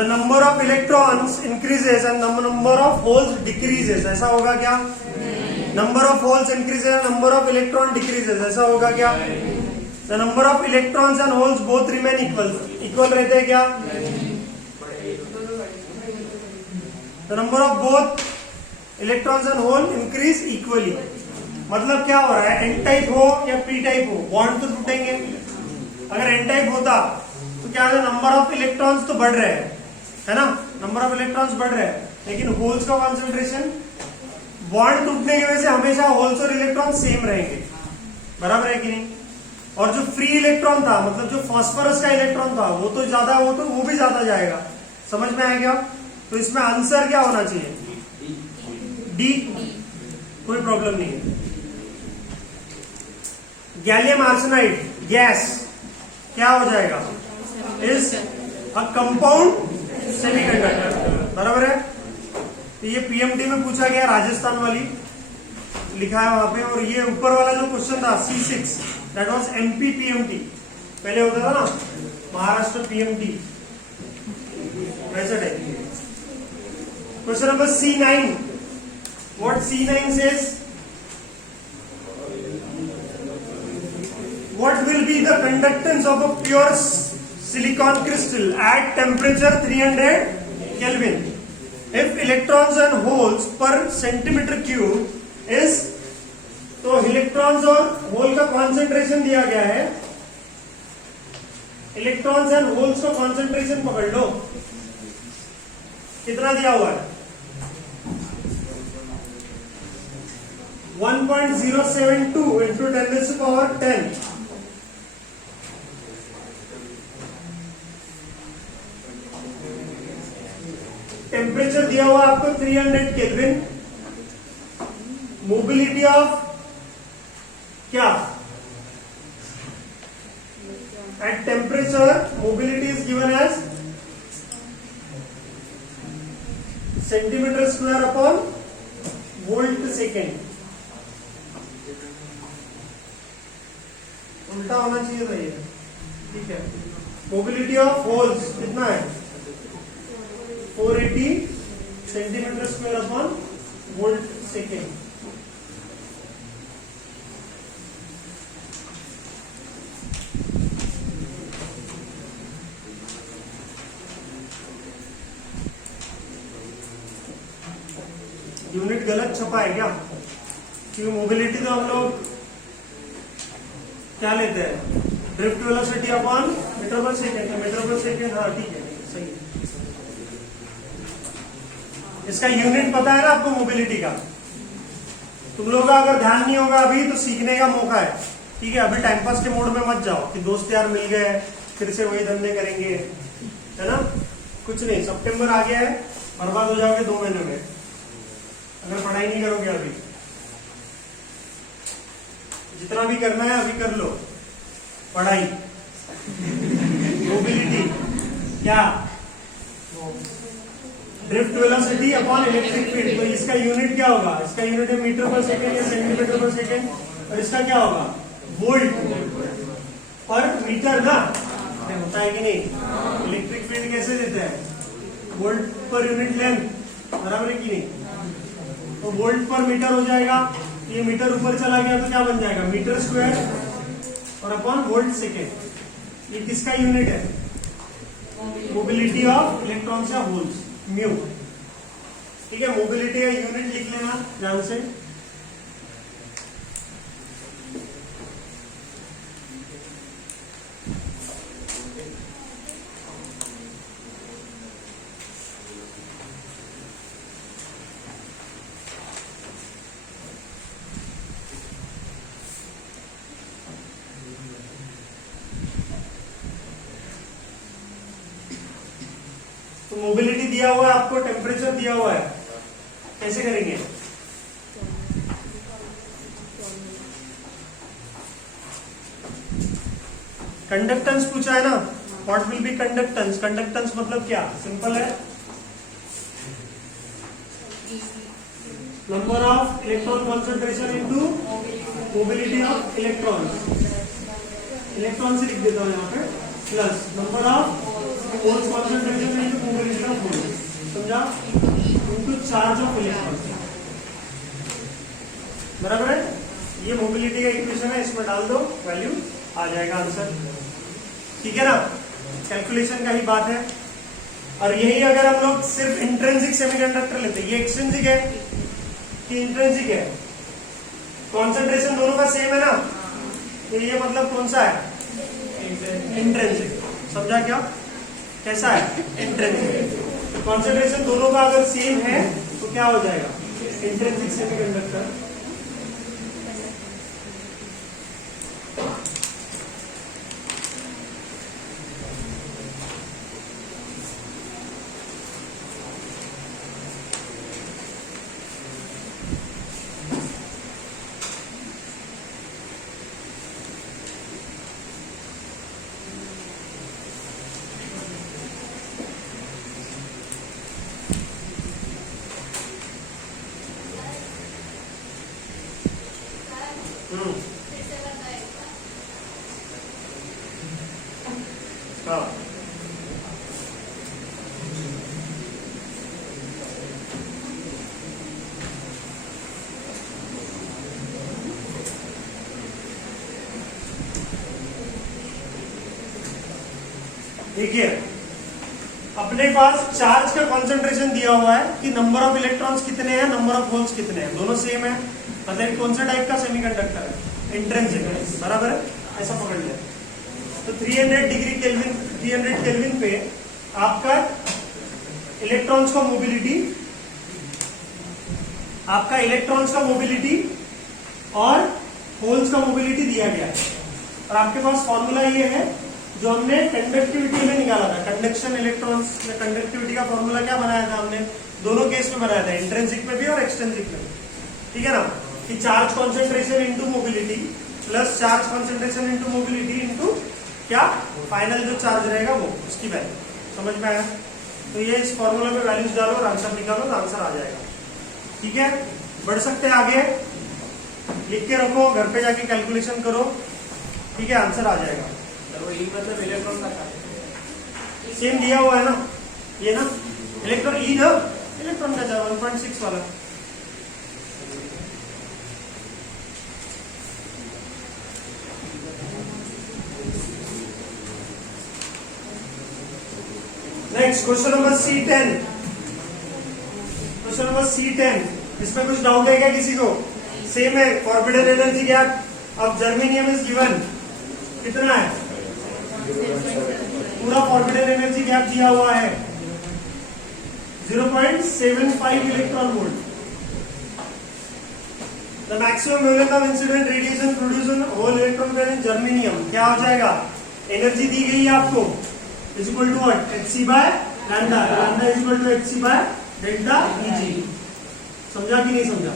The number of electrons increases and number of holes decreases, ऐसा होगा क्या? Number of holes increases, number of electron decreases, ऐसा होगा क्या? The number of electrons and holes both remain equal, equal रहते हैं क्या? The number of both electrons and hole increase equally. मतलब क्या हो रहा है, एन टाइप हो या पी टाइप हो, बॉन्ड तो टूटेंगे। अगर एन टाइप होता तो क्या है, नंबर ऑफ इलेक्ट्रॉन्स तो बढ़ रहे हैं, है ना, नंबर ऑफ इलेक्ट्रॉन्स बढ़ रहे हैं, लेकिन होल्स का कॉन्सेंट्रेशन, बॉन्ड टूटने की वजह से हमेशा होल्स और इलेक्ट्रॉन सेम रहेंगे, बराबर है कि नहीं? और जो फ्री इलेक्ट्रॉन था, मतलब जो फास्फोरस का इलेक्ट्रॉन था, वो तो ज्यादा, वो भी ज्यादा जाएगा। समझ में आया क्या? तो इसमें आंसर क्या होना चाहिए? डी, कोई प्रॉब्लम नहीं है। गैलियम आर्सेनाइड गैस क्या हो जाएगा? इज अ कंपाउंड सेमीकंडक्टर, बराबर है। तो ये पीएमटी में पूछा गया, राजस्थान वाली लिखा है वहां पे। और ये ऊपर वाला जो क्वेश्चन था C6, that was MP PMT, पहले होता था ना महाराष्ट्र PMT, वैसा type. Question number C9, what C9 says? What will be the conductance of a pure silicon crystal at temperature 300 Kelvin if electrons and holes per centimeter cube is, तो electrons और whole का concentration दिया गया है, electrons and holes का concentration पकड़ लो, कितना दिया हुआ है? 1.072 into 10⁻10। टेम्परेचर दिया हुआ आपको 300 केल्विन। मोबिलिटी ऑफ क्या? At temperature mobility is given as centimetre square upon volt second. उल्टा होना चाहिए था ये, ठीक है। मोबिलिटी ऑफ होल्स कितना है? 480 centimetre square upon volt second. Unit गलत छपा है क्या? क्योंकि मोबिलिटी तो हम लोग क्या लेते हैं, ड्रिफ्ट वेलोसिटी अपॉन मीटर पर सेकेंड, मीटर पर सेकेंड, हाँ ठीक है, सही है। इसका यूनिट पता है ना आपको मोबिलिटी का? तुम लोगों का अगर ध्यान नहीं होगा अभी तो सीखने का मौका है, ठीक है। अभी टाइम पास के मोड में मत जाओ कि दोस्त यार मिल गए फिर से वही धंधे करेंगे, है ना। कुछ नहीं, सितंबर आ गया है, बर्बाद हो जाओगे 2 महीने में अगर पढ़ाई नहीं करोगे अभी। जितना भी करना है अभी कर लो पढ़ाई। मोबिलिटी क्या? Drift velocity upon electric field. तो इसका यूनिट क्या होगा? इसका यूनिट है मीटर पर सेकेंड या सेंटीमीटर पर सेकेंड, और इसका क्या होगा? वोल्ट पर मीटर ना, होता है कि नहीं? इलेक्ट्रिक फील्ड कैसे देते हैं? वोल्ट पर यूनिट लेंथ, बराबर है कि नहीं? तो वोल्ट पर मीटर हो जाएगा, ये मीटर ऊपर चला गया तो क्या बन जाएगा? मीटर स्क्वायर और अपॉन वोल्ट सेकेंड। ये किसका यूनिट है? मोबिलिटी ऑफ इलेक्ट्रॉन्स या होल्स, म्यू, ठीक है। मोबिलिटी का यूनिट लिख लेना ध्यान से। तो मोबिलिटी दिया हुआ है आपको, टेम्परेचर दिया हुआ है, कैसे करेंगे? कंडक्टेंस पूछा है ना, what will be conductance? Conductance मतलब क्या? सिंपल है, number of electron concentration into mobility of electron. Electron से लिख देता हूं यहाँ पे, plus number of holes concentration into mobility of holes, समझा, इनटू चार्ज ऑफ इलेक्ट्रॉन। बराबर है, ये मोबिलिटी का इक्वेशन है, इसमें डाल दो वैल्यू, आ जाएगा आंसर। ठीक है ना, कैलकुलेशन का ही बात है। और यही अगर हम लोग सिर्फ इंट्रिंसिक सेमीकंडक्टर लेते, ये एक्सट्रिंसिक है कि इंट्रिंसिक है, कॉन्सेंट्रेशन दोनों का सेम है ना, तो ये मतलब कौन सा है, इंट्रिंसिक। समझा क्या, कैसा है, इंट्रिंसिक। कॉन्सेंट्रेशन दोनों का अगर सेम है तो क्या हो जाएगा, इंट्रिंसिक सेमीकंडक्टर। हाँ, देखिए अपने पास चार्ज का कॉन्सेंट्रेशन दिया हुआ है कि नंबर ऑफ इलेक्ट्रॉन्स कितने हैं, नंबर ऑफ होल्स कितने हैं, दोनों सेम है, मतलब कौन सा टाइप का सेमीकंडक्टर है, इंट्रिंसिक है। बराबर है, ऐसा पकड़ लिया। तो 300 डिग्री केल्विन, 300 केल्विन पे आपका इलेक्ट्रॉन्स का मोबिलिटी, आपका इलेक्ट्रॉन्स का मोबिलिटी और होल्स का मोबिलिटी दिया गया है। और आपके पास फॉर्मूला ये है जो हमने कंडक्टिविटी में निकाला था, कंडक्शन इलेक्ट्रॉन्स में कंडक्टिविटी का फॉर्मूला क्या बनाया था हमने, दोनों केस में बनाया था, इंट्रिंसिक में भी और एक्सट्रिंसिक में। ठीक है ना, कि charge concentration into mobility plus charge concentration into mobility into क्या फाइनल जो चार्ज रहेगा वो, उसकी वैल्यू। समझ में आया, तो ये इस फॉर्मूला में वैल्यूज डालो और आंसर निकालो तो आंसर आ जाएगा। ठीक है, बढ़ सकते हैं आगे, लिख के रखो, घर पे जाके कैलकुलेशन करो। ठीक है, आंसर आ जाएगा। मतलब इलेक्ट्रॉन का सेम दिया हुआ है ना, ये ना इलेक्ट्रॉन ई ना, इलेक्ट्रॉन का 1.6 वाला। Next question number C10, question number C10, इसमें कुछ डाउट है क्या किसी को? सेम है, forbidden energy gap of germanium is given, कितना है, पूरा फॉरबिडन एनर्जी गैप दिया हुआ है 0.75 electron volt. The maximum wavelength of incident radiation produce on hole electron pair in germanium, क्या हो जाएगा, एनर्जी दी गई है आपको is equal to what, hc by lambda, lambda is equal to hc by delta Eg। समझा कि नहीं समझा,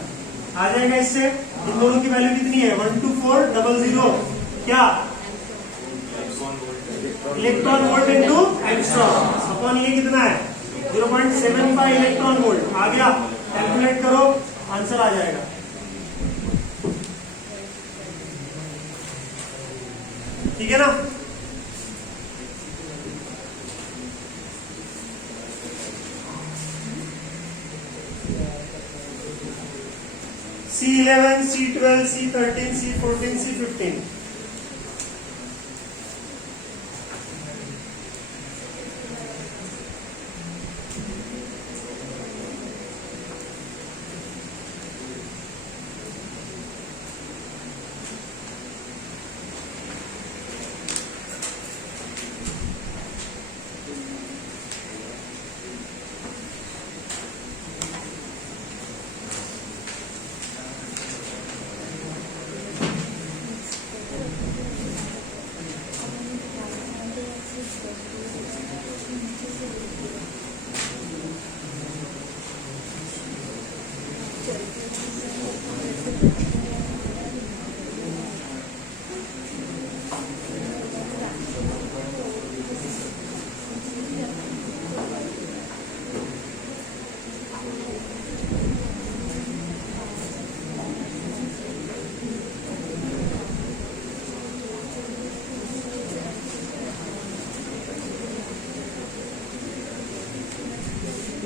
आ जाएगा इससे। इन दोनों की वैल्यू कितनी है, 12400, क्या electron volt into angstrom upon ये कितना है 0.75 इलेक्ट्रॉन वोल्ट। आ गया, कैलकुलेट करो, आंसर आ जाएगा। ठीक है ना, C11, C12, C13, C14, C15।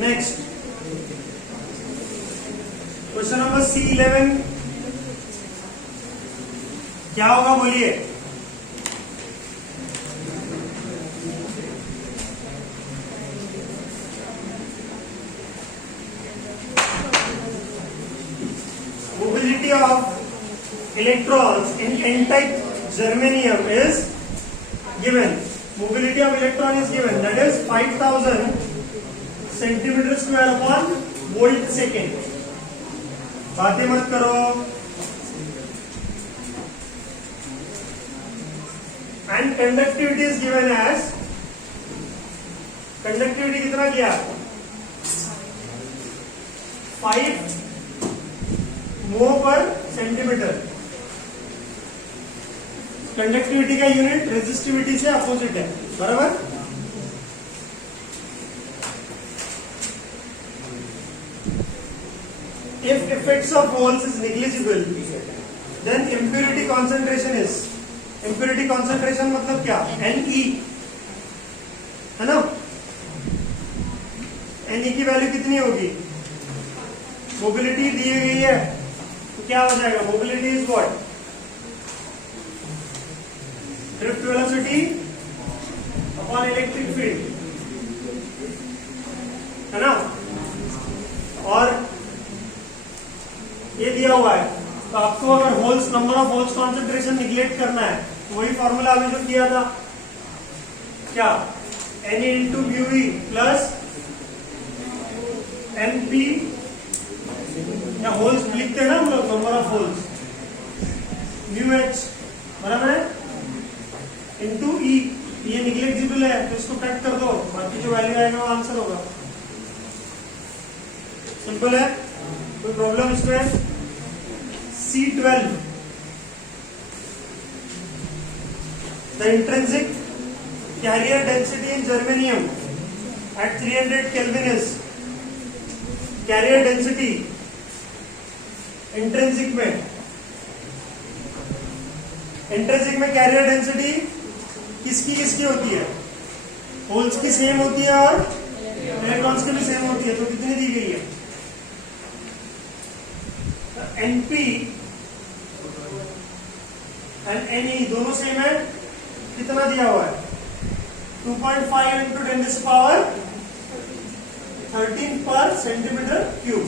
Next question number C11 क्या होगा बोलिए? Mobility of electrons in n-type germanium is given. Mobility of electron is given, that is 5000 centimeter square upon volt second. बातें मत करो. And conductivity is given as, conductivity कितना किया? 5 mho per centimeter. Conductivity का unit resistivity से opposite है, बराबर? If effects of holes is negligible, then impurity concentration is, impurity concentration मतलब क्या? Ne, है ना? Ne की वैल्यू कितनी होगी? मोबिलिटी दी गई है तो क्या हो जाएगा? Mobility is what? Drift velocity upon electric field, है ना? और ये दिया हुआ है तो आपको अगर holes, number of holes concentration neglect करना है तो वही फॉर्मूला अभी जो किया था, क्या? Ne into mu plus NP, या होल्स लिखते हैं ना हम लोग, number of holes mu H, बराबर है, इंटू ई. ये निग्लेक्जिबल है तो इसको कट कर दो, बाकी जो वैल्यू आएगा वो आंसर होगा. सिंपल है, कोई प्रॉब्लम इसमें? C12, the intrinsic carrier density in germanium at 300 Kelvin is, carrier density intrinsic में, इंट्रिंसिक में कैरियर डेंसिटी किसकी किसकी होती है? होल्स की सेम होती है और इलेक्ट्रॉन्स की भी सेम होती है. तो कितनी दी गई है? NP एंड Ne दोनों सेम है. कितना दिया हुआ है? 2.5 इंटू 10⁻13 पर centimetre cube.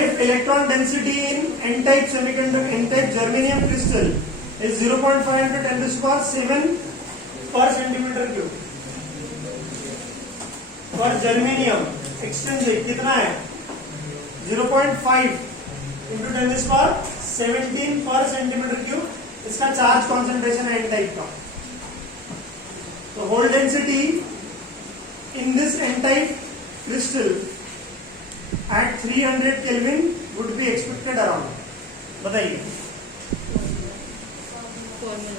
If electron density in n-type semiconductor, n-type germanium crystal is 0.5 into 10⁷ per centimeter cube. For germanium extrinsic कितना है? 0.5 into 10⁻17 per centimeter cube. इसका चार्ज कॉन्सेंट्रेशन है n-type का. तो hole density in this n-type crystal at 300 Kelvin would be expected around. बताइए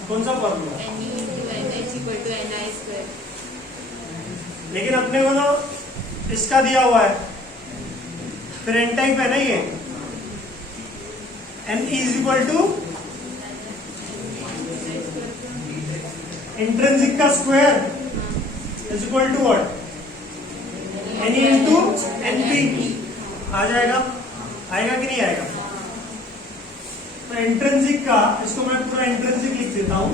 कौन सा formula? लेकिन अपने को तो इसका दिया हुआ है, फिर एन टाइप है ना ये. N is equal to intrinsic का square is equal to what? N into NP. आ जाएगा? आएगा कि नहीं आएगा? तो इंट्रिंसिक का, इसको मैं पूरा इंट्रिंसिक लिख देता हूं,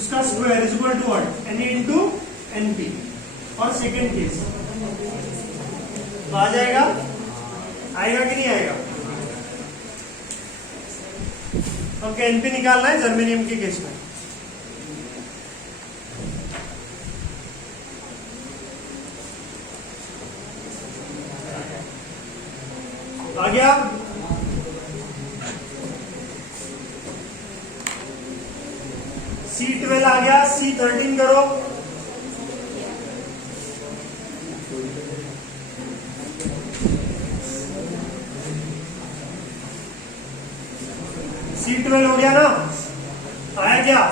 इसका square is equal to what? N into N P. और सेकेंड केस तो आ जाएगा? आएगा कि नहीं आएगा? ओके, एनपी निकालना है जर्मेनियम के केस में. आ गया? C12 आ गया. C13 करो. C12 हो गया ना? आया क्या?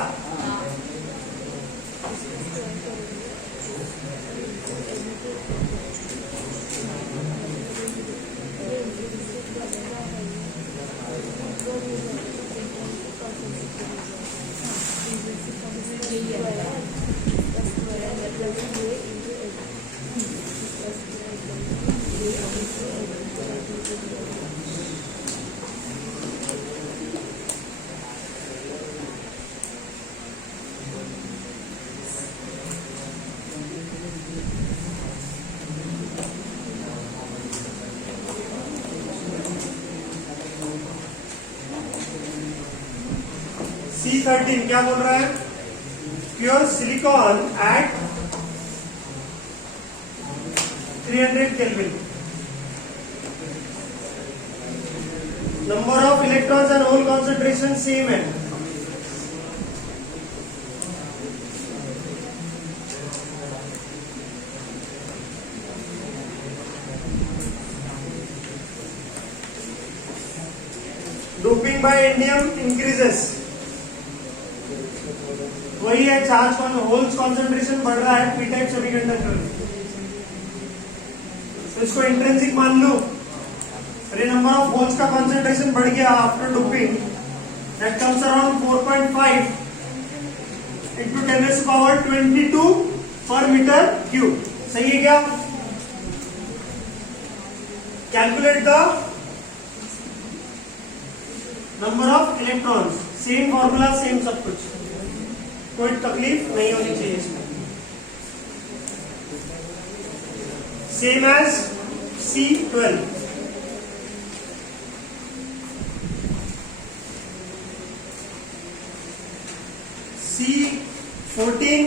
C13 क्या बोल रहा है? Pure silicon at 300 kelvin. Number of electrons and hole concentration same है. Doping by indium increases. वही है, चार्ज होल्स कॉन्सेंट्रेशन बढ़ रहा है पी टाइप सेमीकंडक्टर में, तो इसको इंट्रिंसिक मान लो. अरे नंबर ऑफ होल्स का कॉन्सेंट्रेशन बढ़ गया after doping, that comes around 4.5 into 10⁻22 पर मीटर क्यूब. सही है क्या? Calculate the number of electrons. Same formula, same सब कुछ, कोई तकलीफ नहीं होनी चाहिए इसमें. Same as C12. C14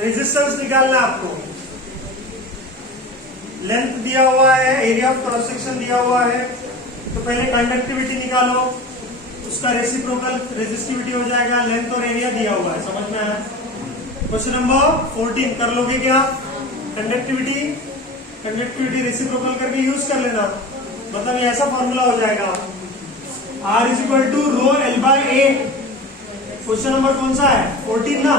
resistance निकालना है आपको. लेंथ दिया हुआ है, एरिया ऑफ क्रॉस सेक्शन दिया हुआ है, तो पहले कंडक्टिविटी निकालो, उसका रेसिप्रोकल रेजिस्टिविटी हो जाएगा. लेंथ और एरिया दिया हुआ है, समझ में आया? क्वेश्चन नंबर 14 कर लोगे क्या? कंडक्टिविटी रेसिप्रोकल करके यूज कर लेना. मतलब ये ऐसा फॉर्मूला हो जाएगा, R is equal to rho L by A. Question number कौन सा है? 14 ना.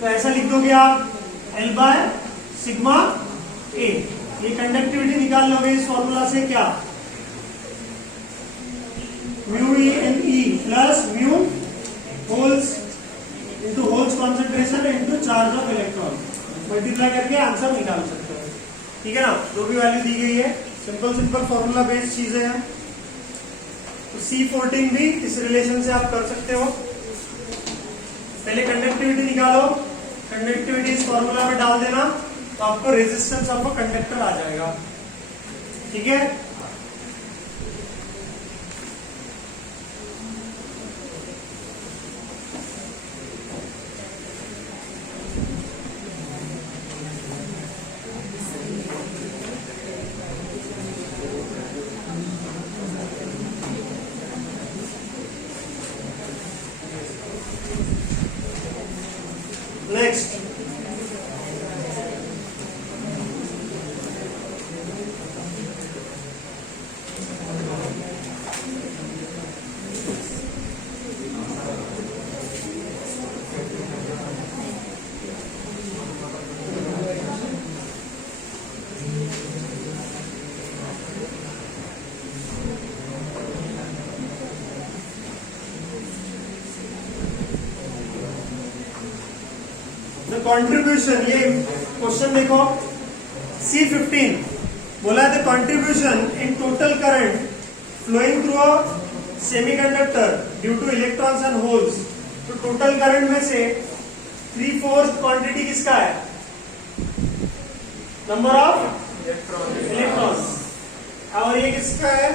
तो ऐसा लिख दोगे आप, L बाय सिग्मा A. ये कंडक्टिविटी निकाल लोगे इस फॉर्मूला से. क्या? Mu E N E plus mu holes into holes concentration into charge of electron. Multiply करके आंसर निकाल सकते हो. ठीक है ना? जो भी वैल्यू दी गई है, सिंपल फॉर्मूला बेस्ड चीजें हैं. तो C14 भी इस रिलेशन से आप कर सकते हो. पहले कंडक्टिविटी निकालो, कंडक्टिविटी इस फॉर्मूला में डाल देना, तो आपको रेजिस्टेंस ऑफ अ कंडक्टर आ जाएगा. ठीक है? Next, contribution. ये क्वेश्चन देखो, C15 बोला the contribution in total current flowing through a semiconductor due to electrons and holes. तो टोटल करंट में से 3/4 क्वांटिटी किसका है? Number of electrons. और ये किसका है?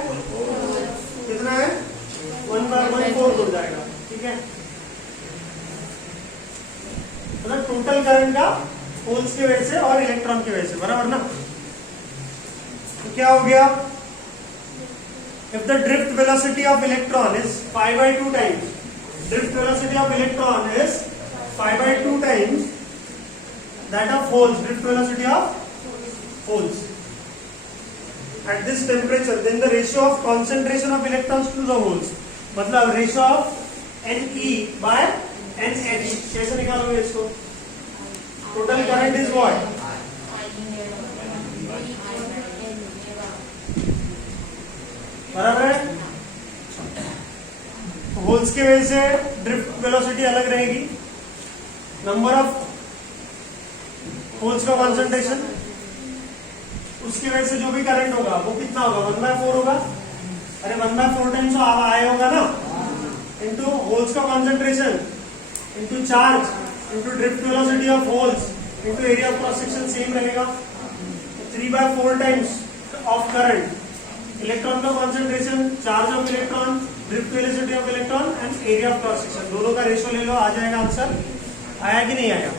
कितना है? 1/4 हो जाएगा. ठीक है? मतलब टोटल करंट का होल्स की वजह से और इलेक्ट्रॉन की वजह से, बराबर ना? तो क्या हो गया? If the drift velocity of electron is 5/2 times, drift velocity of electron is 5/2 times that of holes, drift velocity of holes at this temperature, then the ratio of concentration of electrons to the holes, मतलब ratio of Ne by NH. कैसे निकालोगे इसको? Total current is what? बराबर है? Holes की वजह से drift velocity अलग रहेगी. नंबर ऑफ होल्स का कॉन्सेंट्रेशन, उसकी वजह से जो भी करंट होगा वो कितना होगा? 1/4 होगा. अरे 1/4 टाइम्स आया होगा ना, इंटू होल्स का concentration into charge into drift velocity of holes into area of cross section same रहेगा. 3/4 टाइम्स ऑफ करंट इलेक्ट्रॉन का concentration, charge of electron, drift velocity of electron and area of cross section, दोनों का ratio ले लो, आ जाएगा answer. आया कि नहीं आया?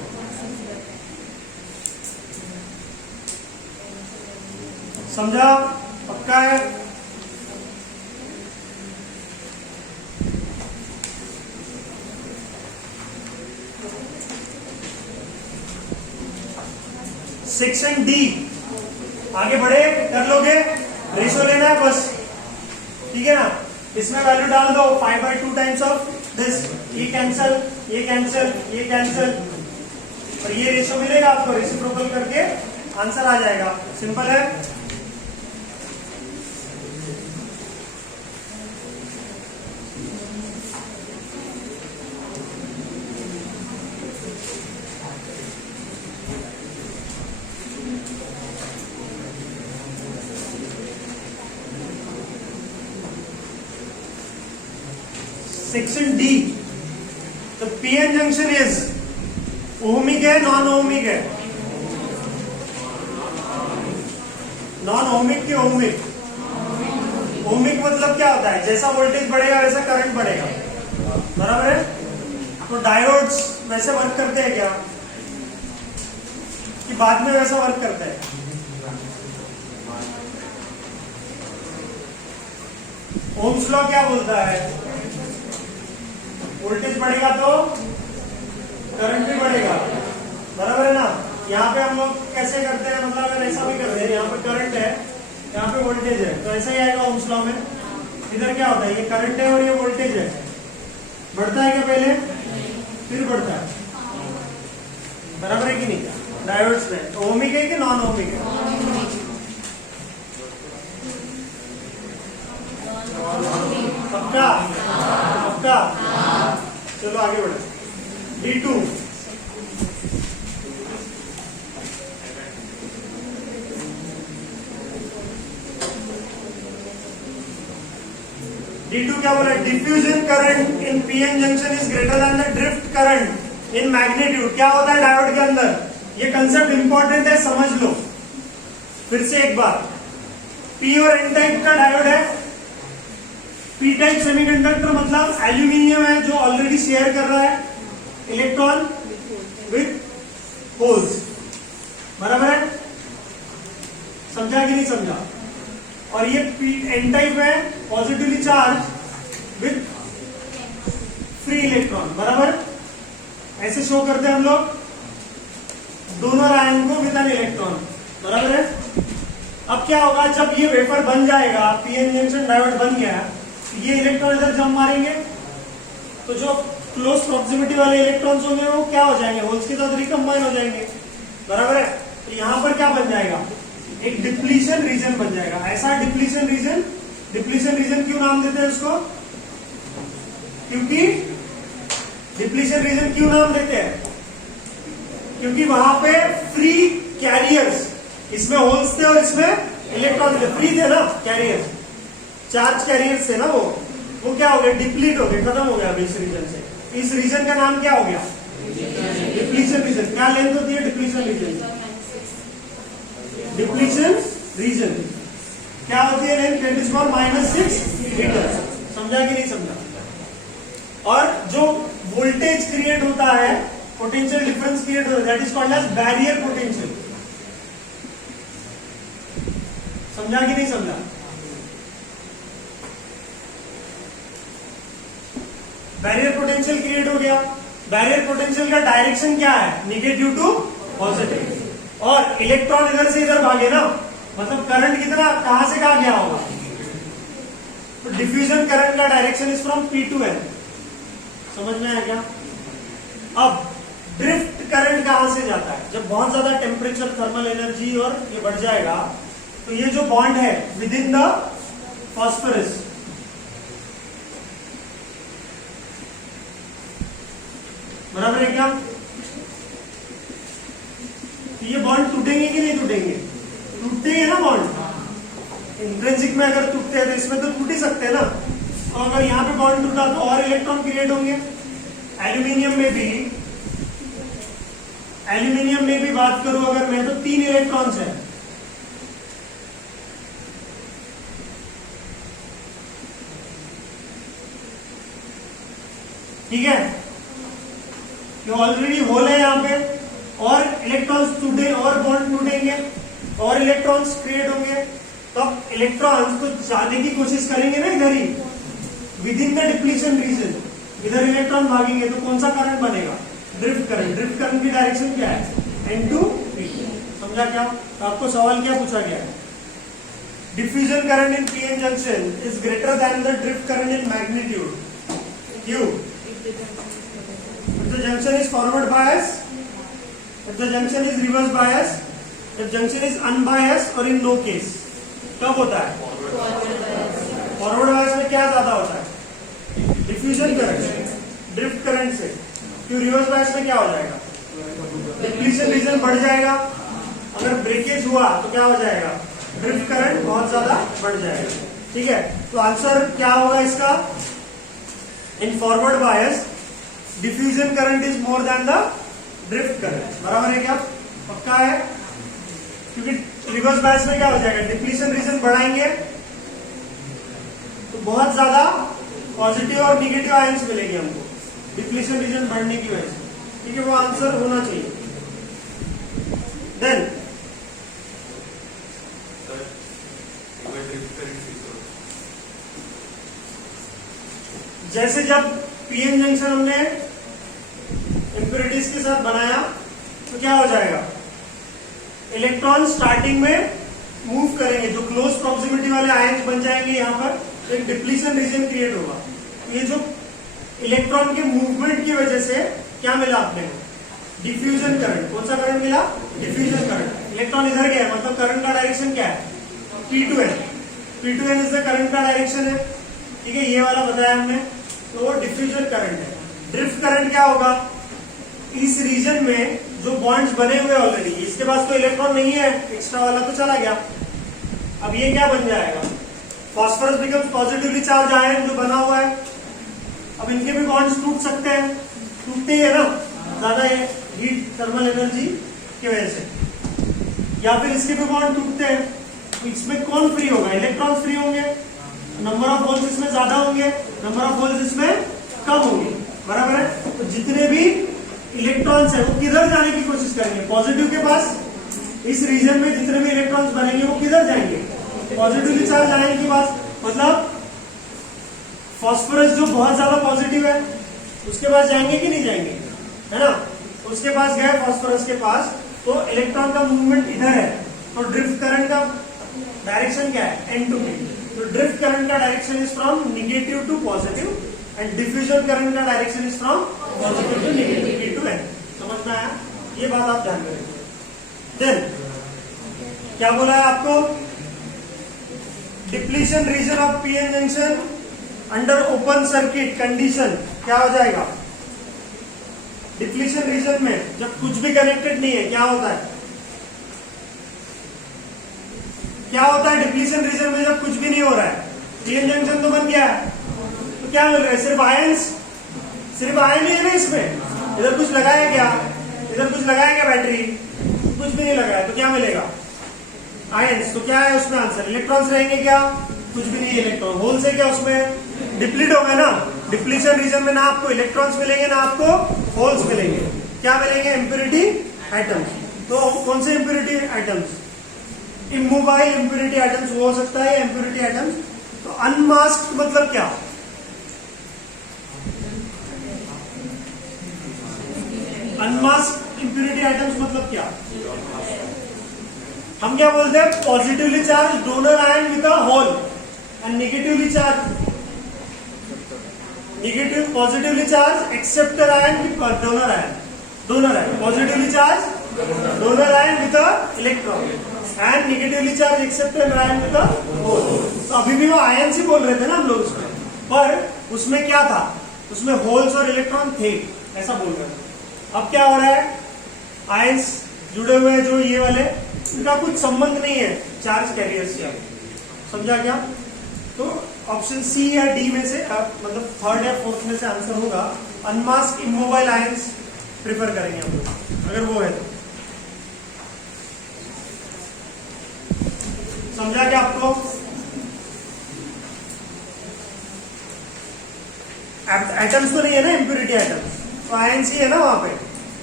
समझा? पक्का है? सेक्शन डी, आगे बढ़े, कर लोगे? रेशियो लेना है बस, ठीक है ना? इसमें वैल्यू डाल दो 5/2 टाइम्स ऑफ दिस, ये कैंसल, ये कैंसल, ये कैंसल, और ये रेशियो मिलेगा आपको, रेसिप्रोकल करके आंसर आ जाएगा। सिंपल है। Section D, the PN junction is ohmic है, नॉन ओहमिक है? नॉन ओहमिक के ओहमिक? ओहमिक मतलब क्या होता है? जैसा वोल्टेज बढ़ेगा वैसा करंट बढ़ेगा, बराबर है? तो डायोड्स वैसे वर्क करते हैं क्या कि बाद में वैसा वर्क करता है? ओम्स लॉ क्या बोलता है? वोल्टेज बढ़ेगा तो करंट भी बढ़ेगा, बराबर है ना? यहाँ पे हम लोग कैसे करते हैं, मतलब अगर ऐसा भी करते हैं, यहाँ पे करंट है, यहाँ पे वोल्टेज है, तो ऐसा ही आएगा ओम्स लॉ में। इधर क्या होता है? ये करंट है और ये वोल्टेज है, बढ़ता है क्या पहले, फिर बढ़ता है, बराबर है कि नहीं? डायोड्स में ओमिक है कि नॉन ओमिक है? पक्का? पक्का? चलो आगे बढ़े। D2, D2 क्या बोला? Diffusion current in PN junction is greater than the drift current in magnitude. क्या होता है डायोड के अंदर? ये कंसेप्ट इंपॉर्टेंट है, समझ लो फिर से एक बार। पी और एन टाइप का डायोड है। पी टाइप सेमीकंडक्टर मतलब एल्यूमिनियम है जो ऑलरेडी शेयर कर रहा है इलेक्ट्रॉन विथ होल्स, बराबर है? समझा कि नहीं समझा? और ये एन टाइप है, positively charge with free electron, बराबर? ऐसे शो करते हैं हम लोग दोनों आयन को विद एन इलेक्ट्रॉन, बराबर है? अब क्या होगा जब ये वेफर बन जाएगा, पीएन जंक्शन डायोड बन गया, ये इलेक्ट्रॉन इधर जंप मारेंगे तो जो क्लोज प्रॉक्सिमिटी वाले इलेक्ट्रॉन्स होंगे वो क्या हो जाएंगे? होल्स के साथ रिकम्बाइन हो जाएंगे, बराबर है? तो यहां पर क्या बन जाएगा? एक डिप्लीशन रीजन बन जाएगा। ऐसा डिप्लीशन रीजन क्यों नाम देते हैं उसको? क्योंकि डिप्लीशन रीजन क्यों नाम देते हैं? क्योंकि वहां पे फ्री कैरियर्स, इसमें होल्स थे और इसमें इलेक्ट्रॉन थे, फ्री थे ना कैरियर्स, चार्ज कैरियर्स थे ना, वो क्या हो गया? डिप्लीट हो गए, खत्म हो गया इस रीजन से। इस रीजन का नाम क्या हो गया? Depletion region. क्या लेंथ होती है डिप्लीशन रीजन? डिप्लीशन रीजन क्या होती है? लेंथ 10⁻⁻⁶ मीटर। समझा कि नहीं समझा? और जो वोल्टेज क्रिएट होता है, पोटेंशियल डिफरेंस क्रिएट होता है, that is called as barrier potential. समझा कि नहीं समझा? बैरियर पोटेंशियल क्रिएट हो गया। बैरियर पोटेंशियल का डायरेक्शन क्या है? Negative to positive. और इलेक्ट्रॉन इधर से इधर भागे ना, मतलब करंट कितना कहां से कहां गया होगा? तो डिफ्यूजन करंट का direction is from P to N। समझ में आया क्या? अब ड्रिफ्ट करंट कहां से जाता है? जब बहुत ज्यादा टेम्परेचर, थर्मल एनर्जी और ये बढ़ जाएगा तो ये जो बॉन्ड है विद इन द फॉस्फोरस, बराबर है क्या? तो ये बॉन्ड टूटेंगे कि नहीं टूटेंगे? टूटते हैं ना बॉन्ड। इंट्रिंसिक में अगर टूटते हैं तो इसमें तो टूट ही सकते हैं ना। और अगर यहाँ पे बॉन्ड टूटा तो और इलेक्ट्रॉन क्रिएट होंगे। एल्यूमिनियम में भी बात करूं अगर मैं तो 3 इलेक्ट्रॉन्स है। ठीक है, ये ऑलरेडी होल है यहाँ पे, और इलेक्ट्रॉन्स टूटे और बॉन्ड टूटेंगे और इलेक्ट्रॉन्स क्रिएट होंगे, तो अब इलेक्ट्रॉन्स तो जाने की कोशिश करेंगे ना इधर ही, within the depletion region इधर इलेक्ट्रॉन भागेंगे, तो कौन सा करंट बनेगा? Drift current. ड्रिफ्ट करंट की डायरेक्शन क्या है? N2 P2। समझा क्या? तो आपको सवाल क्या पूछा गया है? Diffusion current in PN junction is greater than the drift current in magnitude Q if the junction is forward bias, if the junction is reverse bias, if junction is unbiased or in no case। कब होता है? Forward bias में क्या ज्यादा होता है? Diffusion current drift current से। क्यों? रिवर्स बायस में क्या हो जाएगा? डिप्लीशन रीजन बढ़ जाएगा, अगर ब्रेकेज हुआ तो क्या हो जाएगा? ड्रिफ्ट करंट बहुत ज्यादा बढ़ जाएगा। ठीक है, तो आंसर क्या होगा इसका? In forward bias diffusion current is more than the drift current. बराबर है क्या? पक्का है? क्योंकि रिवर्स बायस में क्या हो जाएगा? डिप्लीशन रीजन बढ़ाएंगे तो बहुत ज्यादा पॉजिटिव और निगेटिव आयंस मिलेंगे हमको डिप्लीशन रीजन बढ़ने की वजह से। ठीक है, वो आंसर होना चाहिए। देन जैसे जब पीएन जंक्शन हमने इम्प्योरिटीज के साथ बनाया तो क्या हो जाएगा? इलेक्ट्रॉन स्टार्टिंग में मूव करेंगे, जो क्लोज प्रॉक्सिमिटी वाले आयंस बन जाएंगे, यहाँ पर एक डिप्लीशन रीजन क्रिएट होगा। तो ये जो इलेक्ट्रॉन के मूवमेंट की वजह से क्या मिला आपने को? Diffusion current. कौन सा करंट मिला? Diffusion current. इलेक्ट्रॉन इधर गया, मतलब करंट का डायरेक्शन क्या है? P2N। P2N is the current का डायरेक्शन है। ठीक है, ये वाला बताया हमने, तो वो डिफ्यूजन करंट है। ड्रिफ्ट करंट क्या होगा? इस रीजन में जो बॉन्ड्स बने हुए ऑलरेडी, इसके पास तो इलेक्ट्रॉन नहीं है, एक्स्ट्रा वाला तो चला गया, अब ये क्या बन जाएगा? Phosphorus becomes positively charge ion जो बना हुआ है। अब इनके भी बॉन्ड्स टूट सकते हैं, टूटते ही है ना, ज्यादा हीट थर्मल एनर्जी की वजह से, या फिर इसके भी बॉन्ड टूटते हैं। तो इसमें कौन फ्री होगा? इलेक्ट्रॉन फ्री होंगे, नंबर ऑफ होल्स इसमें ज्यादा होंगे, नंबर ऑफ होल्स इसमें कम होंगे। बराबर है? तो जितने भी इलेक्ट्रॉन्स है वो किधर जाने की कोशिश करेंगे? पॉजिटिव के पास। इस रीजन में जितने भी इलेक्ट्रॉन्स बनेंगे वो किधर जाएंगे? पॉजिटिवली चार्ज आयन के पास। मतलब फास्फोरस जो बहुत ज्यादा पॉजिटिव है उसके पास जाएंगे कि नहीं जाएंगे? है ना, उसके पास गए फास्फोरस के पास, तो इलेक्ट्रॉन का मूवमेंट इधर है, तो ड्रिफ्ट करंट का डायरेक्शन क्या है? N2 P। तो ड्रिफ्ट करंट का direction is from negative to positive and diffusion current का direction is from positive to negative, P2N। समझ में आया? ये बात आप ध्यान करेंगे। देन क्या बोला है आपको? Depletion region of PN junction under open circuit condition क्या हो जाएगा? डिप्लीशन रीजन में जब कुछ भी कनेक्टेड नहीं है क्या होता है? क्या होता है डिप्लीशन रीजन में जब कुछ भी नहीं हो रहा है? पीएन जंक्शन तो बन गया है, तो क्या मिल रहा है? सिर्फ आयंस, सिर्फ आयन ही है ना इसमें। इधर कुछ लगाया क्या? इधर कुछ लगाया क्या? बैटरी कुछ भी नहीं लगाया, तो क्या मिलेगा? आयंस। तो क्या है उसमें आंसर? इलेक्ट्रॉन्स रहेंगे क्या? कुछ भी नहीं है इलेक्ट्रॉन। होल्स है क्या उसमें? डिप्लीट हो गए ना। डिप्लीशन रीजन में ना आपको इलेक्ट्रॉन्स मिलेंगे ना आपको होल्स मिलेंगे। क्या मिलेंगे? Impurity items. तो कौन से impurity items? Immobile impurity items हो सकता है, इम्प्योरिटी आइटम्स। तो अनमास्क्ड मतलब क्या? अनमास्क्ड इम्प्योरिटी आइटम्स मतलब क्या? हम क्या बोलते हैं? Positively charge donor ion with a hole and negatively charge negative positively charge acceptor ion with donor ion. Donor ion positively charge donor ion with a electron and negatively charge acceptor ion with a hole. तो अभी भी वो ion ही बोल रहे थे ना हम लोग उसमें, पर उसमें क्या था? उसमें होल्स और इलेक्ट्रॉन थे, ऐसा बोल रहे थे। अब क्या हो रहा है? आयंस जुड़े हुए जो ये वाले, इनका कुछ संबंध नहीं है चार्ज कैरियर से। समझा क्या? तो ऑप्शन सी या डी में से मतलब थर्ड या फोर्थ में से आंसर होगा। अनमास्क इमोबाइल आयंस प्रिफर करेंगे हम लोग, अगर वो है तो। समझा क्या आपको? एटम्स तो नहीं है ना, इम्प्योरिटी एटम्स, तो आयन सी है ना वहां पे,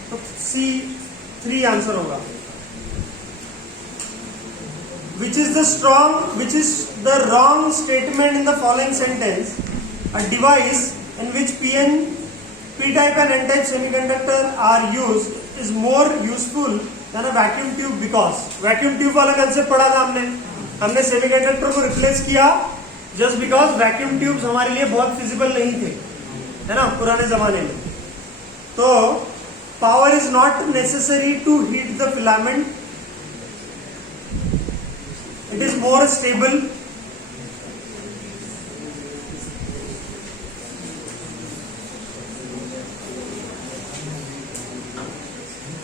तो C3 आंसर होगा. Which is the wrong statement in the following sentence? A device in which p-type and n-type semiconductor are used is more useful than a vacuum tube because vacuum tube वाला concept पढ़ा था हमने semiconductor को replace किया just because vacuum tubes हमारे लिए बहुत feasible नहीं थे, है ना, पुराने जमाने में. तो power is not necessary to heat the filament, it is more stable.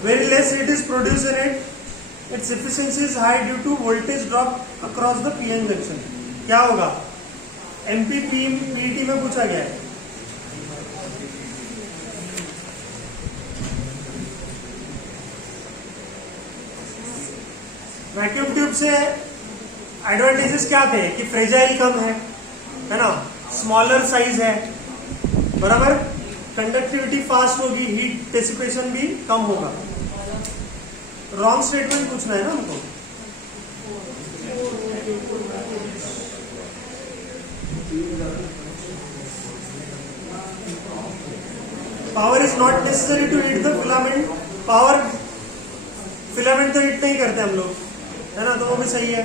Very less heat is produced in it. Its efficiency is high due to voltage drop across the PN junction. क्या होगा? MPPET में पूछा गया है. Vacuum tube से advantages क्या थे कि फ्रेजाइल कम है ना, स्मॉलर साइज है, बराबर, कंडक्टिविटी फास्ट होगी, हीट डिसिपेशन भी कम होगा. रॉन्ग स्टेटमेंट पूछना है ना हमको. Power is not necessary to heat the filament. Power filament तो हीट नहीं करते हम लोग, है ना, तो वो भी सही है.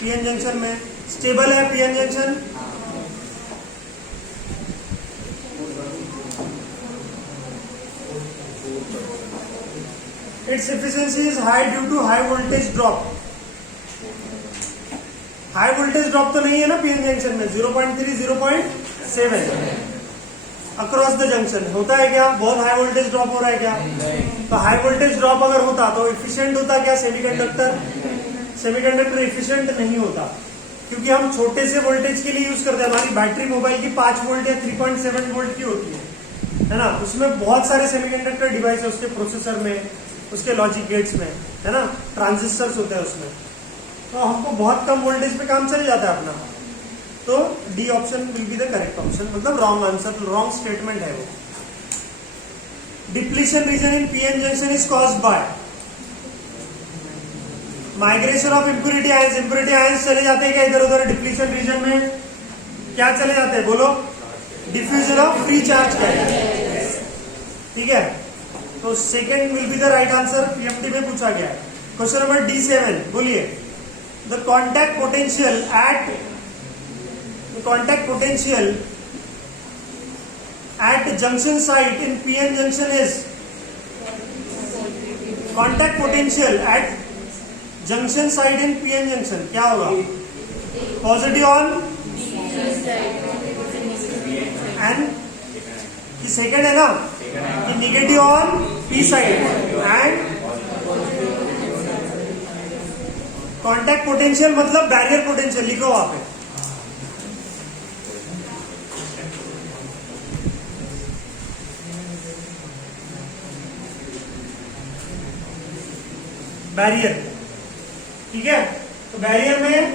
पीएन जंक्शन में स्टेबल है PN junction. Its efficiency is high due to high voltage drop. High voltage drop तो नहीं है ना पीएन जंक्शन में, 0.3 0.7 अक्रॉस द जंक्शन. होता है क्या? बहुत हाई वोल्टेज ड्रॉप हो रहा है क्या? तो हाई वोल्टेज ड्रॉप अगर होता तो इफिशिएंट होता क्या सेमीकंडक्टर? सेमीकंडक्टर इफिशिएंट नहीं होता क्योंकि हम छोटे से वोल्टेज के लिए यूज करते हैं. हमारी बैटरी मोबाइल की 5 वोल्ट या 3.7 वोल्ट की होती है ना. उसमें बहुत सारे सेमीकंडक्टर डिवाइस है उसके प्रोसेसर में, उसके लॉजिक गेट्स में, है ना, ट्रांजिस्टर्स होते हैं उसमें. तो हमको बहुत कम वोल्टेज पे काम चल जाता है अपना. तो D option will be the correct option, मतलब रॉन्ग आंसर, रॉन्ग स्टेटमेंट है वो. Depletion region in PN junction is caused by migration of impurity ions. Impurity ions चले जाते हैं क्या इधर उधर डिप्लीशन रीजन में? क्या चले जाते हैं बोलो? Diffusion of free charge carrier. ठीक है, तो second will be the right answer. PMT में पूछा गया है. क्वेश्चन नंबर D7 बोलिए. The contact potential at junction site in PN junction is contact potential at junction site in PN junction क्या होगा? पॉजिटिव ऑन एंड कि second है ना कि negative on P side and contact potential मतलब barrier potential. लिखो वहां पे. बैरियर, ठीक है. तो बैरियर में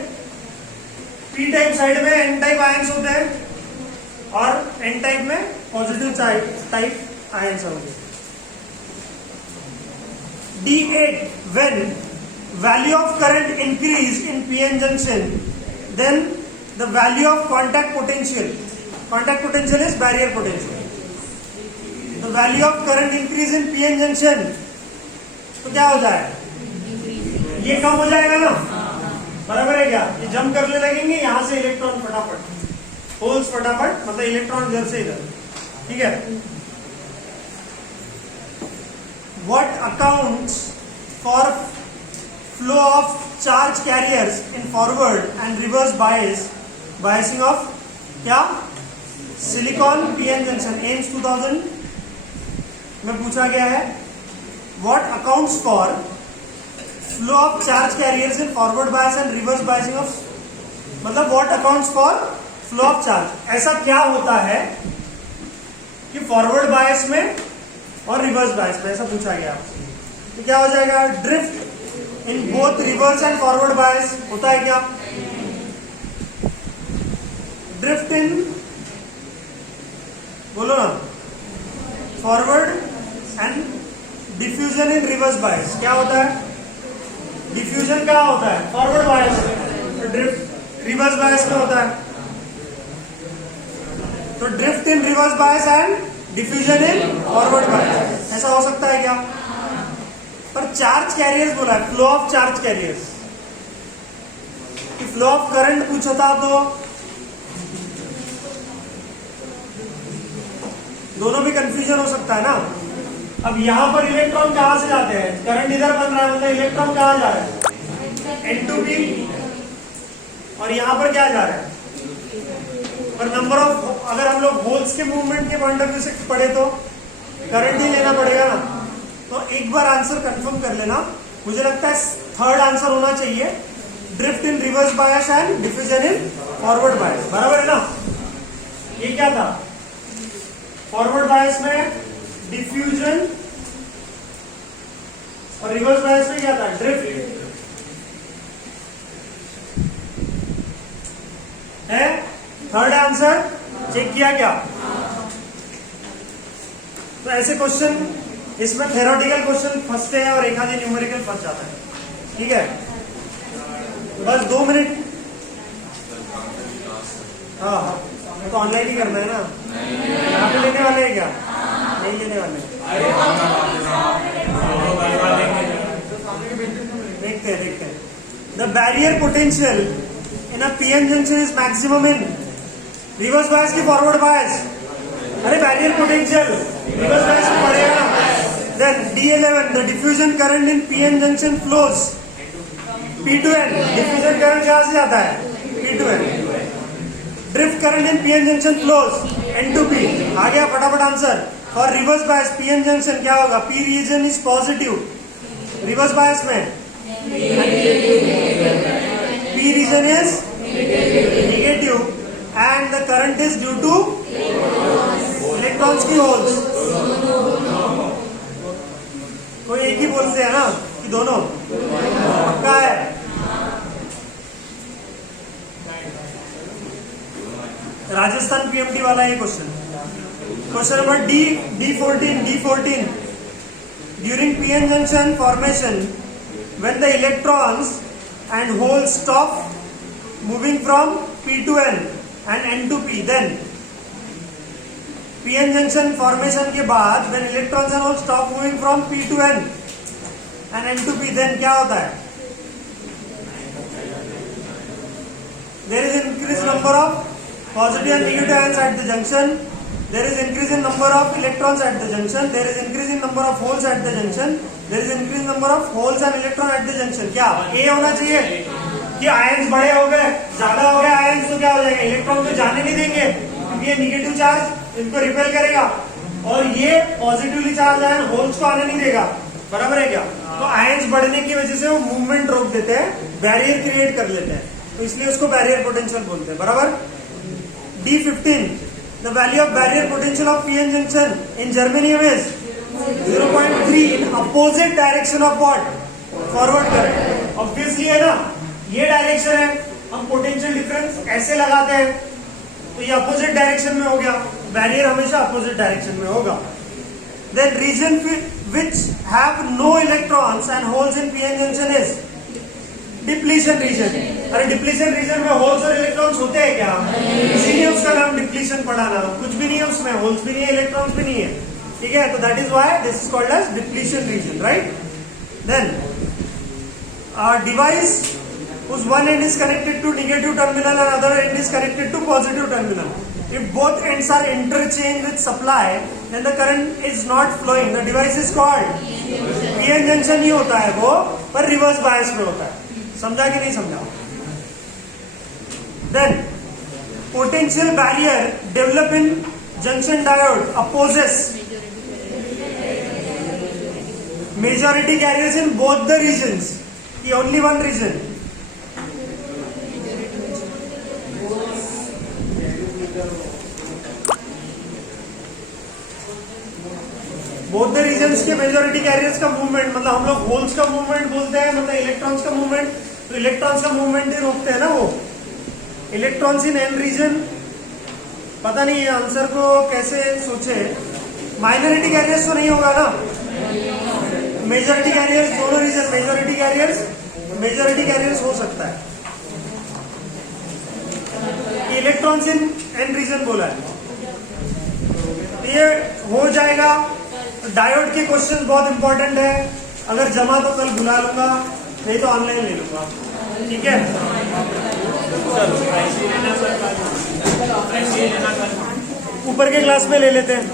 पी टाइप साइड में एन टाइप आयंस होते हैं और एन टाइप में पॉजिटिव टाइप आयंस होंगे. D8 when value of current increase in PN junction then the value of contact potential is barrier potential. The value of current increase in PN junction तो क्या हो जाए? ये कम हो जाएगा ना, बराबर है क्या? ये जंप करने लगेंगे यहां से इलेक्ट्रॉन फटाफट, होल्स फटाफट, मतलब इलेक्ट्रॉन इधर से इधर. ठीक है. What accounts for flow of charge carriers in forward and reverse biasing of क्या? Silicon PN junction. एम्स 2000 में पूछा गया है. What accounts for flow of charge carriers in forward bias and reverse biasing of, मतलब what accounts for flow of charge. ऐसा क्या होता है कि फॉरवर्ड बायस में और रिवर्स बायस में, ऐसा पूछा गया आपसे. तो क्या हो जाएगा? Drift in both reverse and forward bias होता है क्या? Drift in forward and diffusion in reverse bias. क्या होता है? डिफ्यूजन क्या होता है? Forward bias. Drift reverse bias में होता है। तो drift in reverse bias and diffusion in forward bias, ऐसा हो सकता है क्या? पर चार्ज कैरियर्स बोला है, flow of charge carriers. Flow of current पूछा था तो दोनों में कंफ्यूजन हो सकता है ना। अब यहां पर इलेक्ट्रॉन कहां से जाते हैं? करंट इधर बन रहा है, मतलब इलेक्ट्रॉन कहां जा रहा है? N2P। और यहां पर क्या जा रहा है? पर नंबर ऑफ, अगर हम लोग होल्स के मूवमेंट के पॉइंट ऑफ व्यू से पढ़े तो करंट ही लेना पड़ेगा ना। तो एक बार आंसर कंफर्म कर लेना। मुझे लगता है थर्ड आंसर होना चाहिए, drift in reverse bias and diffusion in forward bias. बराबर है ना? ये क्या था? फॉरवर्ड बायस में डिफ्यूजन और रिवर्स बायस में क्या था? ड्रिफ्ट है। थर्ड आंसर चेक किया क्या? तो ऐसे क्वेश्चन, इसमें थ्योरेटिकल क्वेश्चन फंसते हैं और एक आधे न्यूमेरिकल फंस जाता है। ठीक है, बस 2 मिनट। हाँ हाँ, तो ऑनलाइन ही करना है ना। यहाँ पे लेने वाले हैं क्या? नहीं लेने वाले। देखते हैं। The barrier potential in a PN junction is maximum in reverse bias की फॉरवर्ड बायस? अरे बैरियर पोटेंशियल रिवर्स बायस में पड़ेगा ना। Then D11, the diffusion current in PN junction flows P2N। Diffusion current कहां से जाता है? P2N। Drift current in PN junction flows N2P। आ गया फटाफट आंसर। और रिवर्स बायस पीएन जंक्शन क्या होगा? P region is positive, reverse bias में P region is negative and the current is due to electrons की होल्स। कोई एक ही बोलते हैं ना कि दोनों? पक्का है? राजस्थान पीएमटी वाला ये question. Question number D14। During PN junction formation, when the electrons and holes stop moving from P2N and N2P, then PN junction formation के बाद when electrons and holes stop moving from P2N and N2P, देन क्या होता है? There is increase number of positive and negative ions at the junction. There is increase in number of electrons at the junction. There is increase in number of holes at the junction. There is increase in number of holes and electron at the junction. क्या A होना चाहिए कि ions बड़े हो गए, ज्यादा हो गए आयंस, तो क्या हो जाएगा? इलेक्ट्रॉन को जाने नहीं देंगे क्योंकि ये निगेटिव चार्ज इनको रिपेल करेगा, और ये पॉजिटिवली चार्ज आयन होल्स को आने नहीं देगा। बराबर है क्या? तो आयंस बढ़ने की वजह से वो मूवमेंट रोक देते हैं, बैरियर क्रिएट कर लेते हैं, तो इसलिए उसको बैरियर पोटेंशियल बोलते हैं। बराबर। D15, the value of barrier potential of PN junction in germanium is 0.3 in opposite direction of what? Forward current। Obviously है ना, ये डायरेक्शन है, हम पोटेंशियल डिफरेंस ऐसे लगाते हैं, तो ये अपोजिट डायरेक्शन में हो गया। बैरियर हमेशा अपोजिट डायरेक्शन में होगा। Then region which have no electrons and holes in PN junction is depletion region. अरे डिप्लीशन रीजन में होल्स और इलेक्ट्रॉन्स होते हैं क्या? इसीलिए उसका नाम डिप्लीशन पड़ा ना। कुछ भी नहीं है उसमें, होल्स भी नहीं है, इलेक्ट्रॉन्स भी नहीं है। ठीक है, तो that is why this is called as depletion region, right? Then device whose one end is connected to negative terminal and other end is connected to positive terminal. If both ends are interchanged with supply, then the current is not flowing. The device is called PN junction ही होता है वो, पर reverse bias में होता है। समझा कि नहीं समझा? Then potential barrier develop in junction diode opposes majority carriers in both the regions. की only one region. Both the regions के मेजॉरिटी कैरियर्स का मूवमेंट, मतलब हम लोग होल्स का मूवमेंट बोलते हैं, मतलब इलेक्ट्रॉन्स का मूवमेंट, तो इलेक्ट्रॉन्स का मूवमेंट ही रोकते हैं ना वो। इलेक्ट्रॉन्स इन एन रीजन, पता नहीं ये आंसर को कैसे सोचे, माइनॉरिटी कैरियर्स तो नहीं होगा ना, मेजॉरिटी कैरियर्स, दोनों रीजन मेजॉरिटी कैरियर्स हो सकता है। इलेक्ट्रॉन्स इन एन रीजन बोला है, तो ये हो जाएगा। डायोड के क्वेश्चंस बहुत इंपॉर्टेंट है, अगर जमा तो कल बुला लूंगा, नहीं तो ऑनलाइन ले लूंगा, ठीक है। ऊपर के क्लास में ले लेते हैं।